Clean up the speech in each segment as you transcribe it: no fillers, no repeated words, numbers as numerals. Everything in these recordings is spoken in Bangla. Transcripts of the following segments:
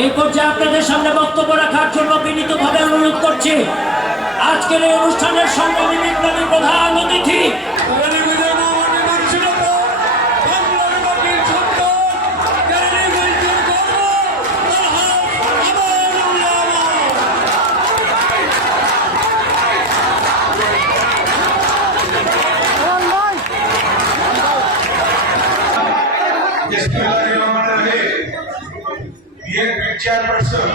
এই পর্যায়ে আপনাদের সামনে বক্তব্য রাখার জন্য বিনীতভাবে অনুরোধ করছি আজকের এই অনুষ্ঠানের সংগ্রামী বিপ্লবী প্রধান অতিথি চেয়ারপারসন,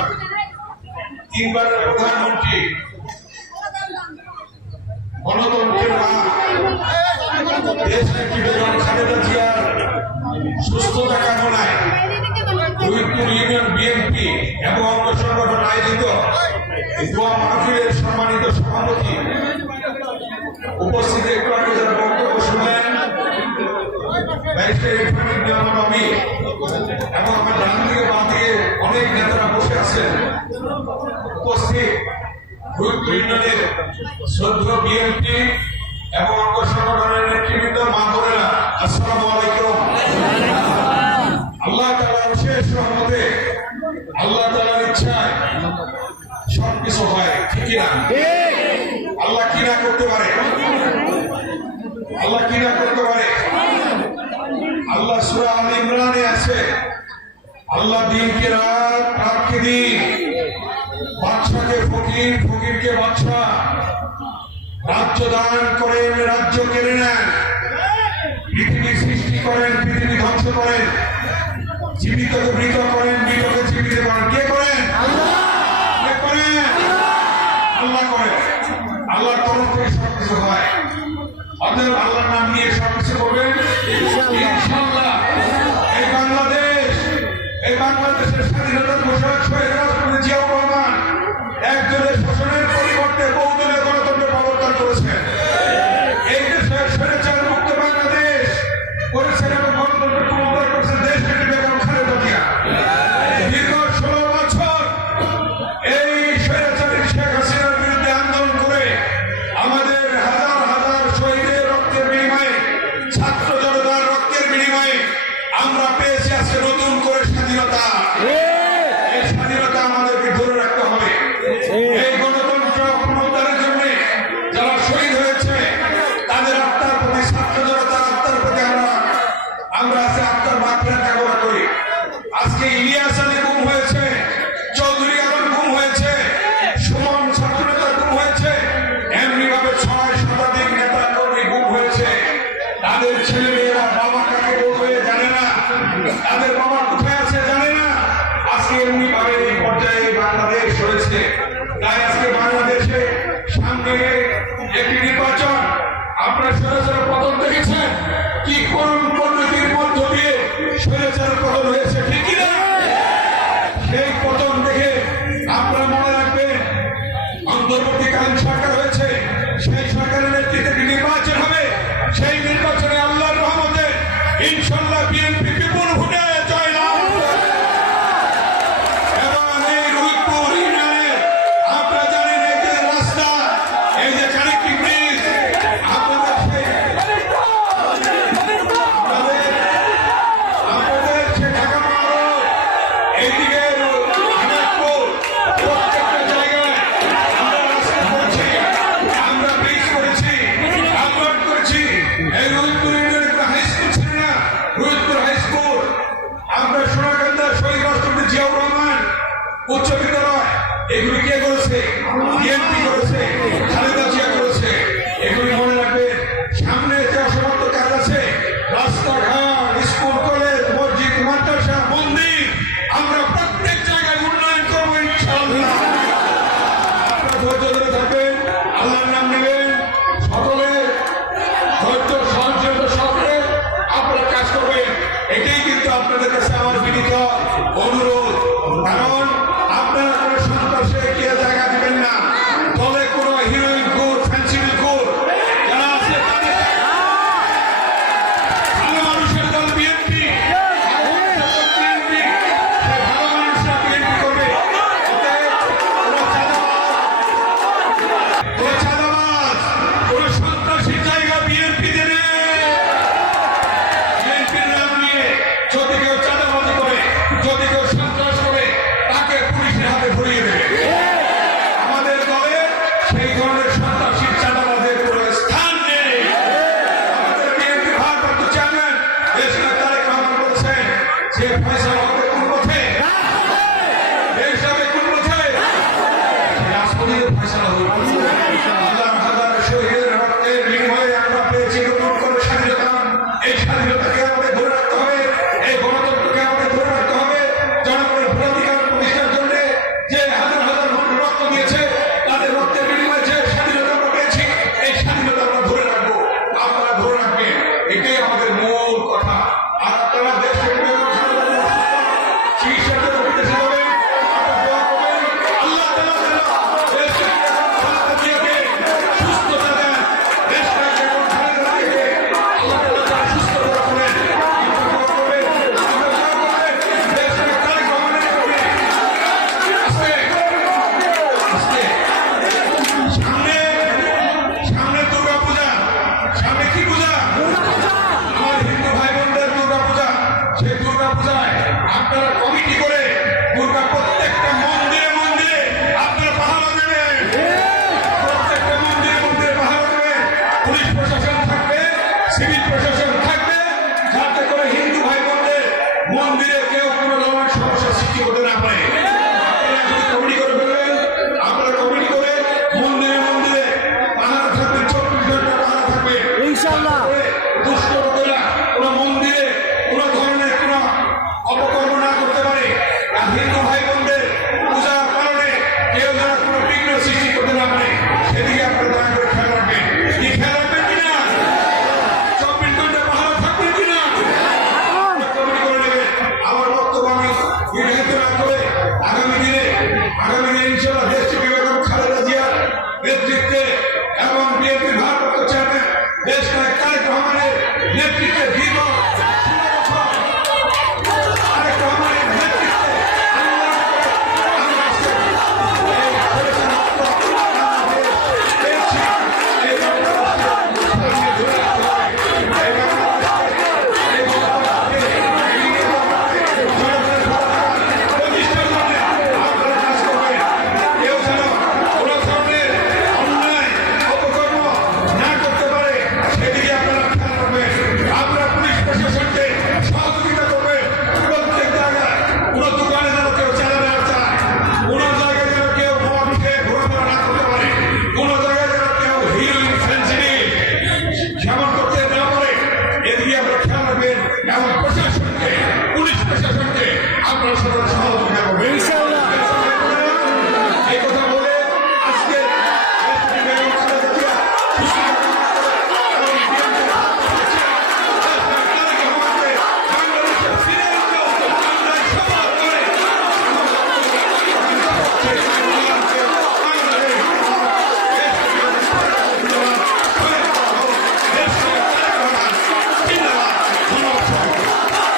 তিনবারের প্রধানমন্ত্রী, গণতন্ত্রের মা, দেশ নেত্রী বেগম খালেদা জিয়ার সুস্থতা কামনায় রুইপুর ইউনিয়ন বিএনপি এবং অঙ্গ সংগঠন আয়োজিত দোয়া মাহফিলের সম্মানিত সভাপতি উপস্থিত একটু আগে যারা বক্তব্য শুনলেন ব্যারিস্টার ইরফানুল নিয়ামত আমি এবং আমার ডান দিকে বাম দিকে অনেক নেতারা বসে আছেন। উপস্থিত রুইপুর ইউনিয়নের শ্রদ্ধেয় বিএনপি এবং অঙ্গ সংগঠনের নেতৃবৃন্দ, মা বোনেরা, আসসালামু আলাইকুম। আল্লাহ তাআলার বিশেষ রহমতে, আল্লাহ তাআলার ইচ্ছায় সবকিছু হয়, ঠিক না? আল্লাহ কি না করতে পারে? আল্লাহ কি না করতে পারে? আল্লাহ সূরা আল ইমরানে আছে, আল্লাহ দিনকে রাত, রাতকে দিন, বাদশাকে ফকির, ফকিরকে বাদশা, রাজ্য দান করেন, রাজ্য কেড়ে নেন, পৃথিবী সৃষ্টি করেন, পৃথিবী ধ্বংস করেন, জীবিতকে মৃত করেন, মৃতকে জীবিত করেন। কে করেন? কে করেন? আল্লাহ করেন। আল্লাহর তরফ থেকে সবকিছু হয়। অতএব আল্লাহর নাম নিয়ে সবকিছু করবেন ইনশাআল্লাহ। এই বাংলাদেশের স্বাধীনতার ঘোষক শহীদ রাষ্ট্রপতি জিয়াউর রহমান একজনের শাসনের পরিবর্তে বহুদলীয় গণতন্ত্র প্রবর্তন করেছেন। এই দেশে স্বৈরাচার মুক্ত বাংলাদেশ করেছেন এবং গণতন্ত্র পুনরুদ্ধার করেছেন দেশ নেত্রী বেগম খালেদা জিয়া। দীর্ঘ 16 বছর এই স্বৈরাচারী শেখ হাসিনার বিরুদ্ধে আন্দোলন করে আমাদের হাজার হাজার শহীদের রক্তের বিনিময়ে, ছাত্র জনতার রক্তের বিনিময়ে আমরা পেয়েছি আজকে নতুন করে স্বাধীনতা। এই স্বাধীনতা আমাদেরকে ধরে রাখতে হবে। এই গণতন্ত্র পুনরুদ্ধারের জন্য যারা শহীদ হয়েছে তাদের আত্মার প্রতি, ছাত্র জনতার আত্মার প্রতি আমরা আজকে আত্মার মাগফিরাত কামনা করি। আজকে ইলিয়াস আলী গুম হয়েছে, চৌধুরী আলম গুম হয়েছে, সুমন ছাত্র নেতা গুম হয়েছে, এমনি ভাবে 6 শতাধিক নেতা কর্মী গুম হয়েছে। তাদের ছেলেমেয়েরা বাবা কাকে বলবে জানে না, তাদের বাবা কোথায় আছে জানে না। আজকে এমনি ভাবে এই পর্যায়ে বাংলাদেশ হয়েছে। তাই আজকে বাংলাদেশে সামনে একটি নির্বাচন। আপনারা স্বৈরাচারের পতন দেখেছেন, কি করুণ পদ্ধতির মধ্য দিয়ে স্বৈরাচারের পতন হয়েছে, ঠিক না? সেই পতন দেখে আপনারা মনে রাখবেন, অন্তর্বর্তীকালীন সরকার হয়েছে, সেই সরকারের নেতৃত্বে একটি নির্বাচন হবে। সেই নির্বাচনে আল্লাহর রহমতে ইনশাআল্লাহ বিএনপি বিপুল ভোটে জয়লাভ করবে। এবং এই রুইপুর ইউনিয়নে আপনারা জানেন এই যে রাস্তা, এই যে কানেক্টিং ব্রিজ, আপনাদের সে ঢাকা মহানগর, এইদিকে হামিদপুর, প্রত্যেকটা জায়গায় আমরা রাস্তা করেছি, আমরা ব্রিজ করেছি, আপলোড করেছি। এই রুইপুর ইউনিয়নে কোনো হাই স্কুল ছিল না, রুইপুর হাই স্কুল। আমরা সোনাকান্দা শহীদ রাষ্ট্রপতি জিয়াউর রহমান উচ্চ বিদ্যালয়, এগুলি কে করেছে? বিএনপি করেছে, খালেদা জিয়া করেছে। এগুলি মনে রাখবেন। সামনে যে অসমাপ্ত কাজ আছে, রাস্তাঘাট, স্কুল, কলেজ, মসজিদ, মাদ্রাসা, মন্দির, আমরা প্রত্যেক জায়গায় উন্নয়ন করবো ইনশাআল্লাহ। আপনারা ধৈর্য ধরে থাকবেন, আল্লাহর নাম নেবেন, সকলে ধৈর্য সহনশীলতা সহকারে আপনারা কাজ করবেন। এটাই কিন্তু আপনাদের কাছে আমার বিনীত অনুরোধ।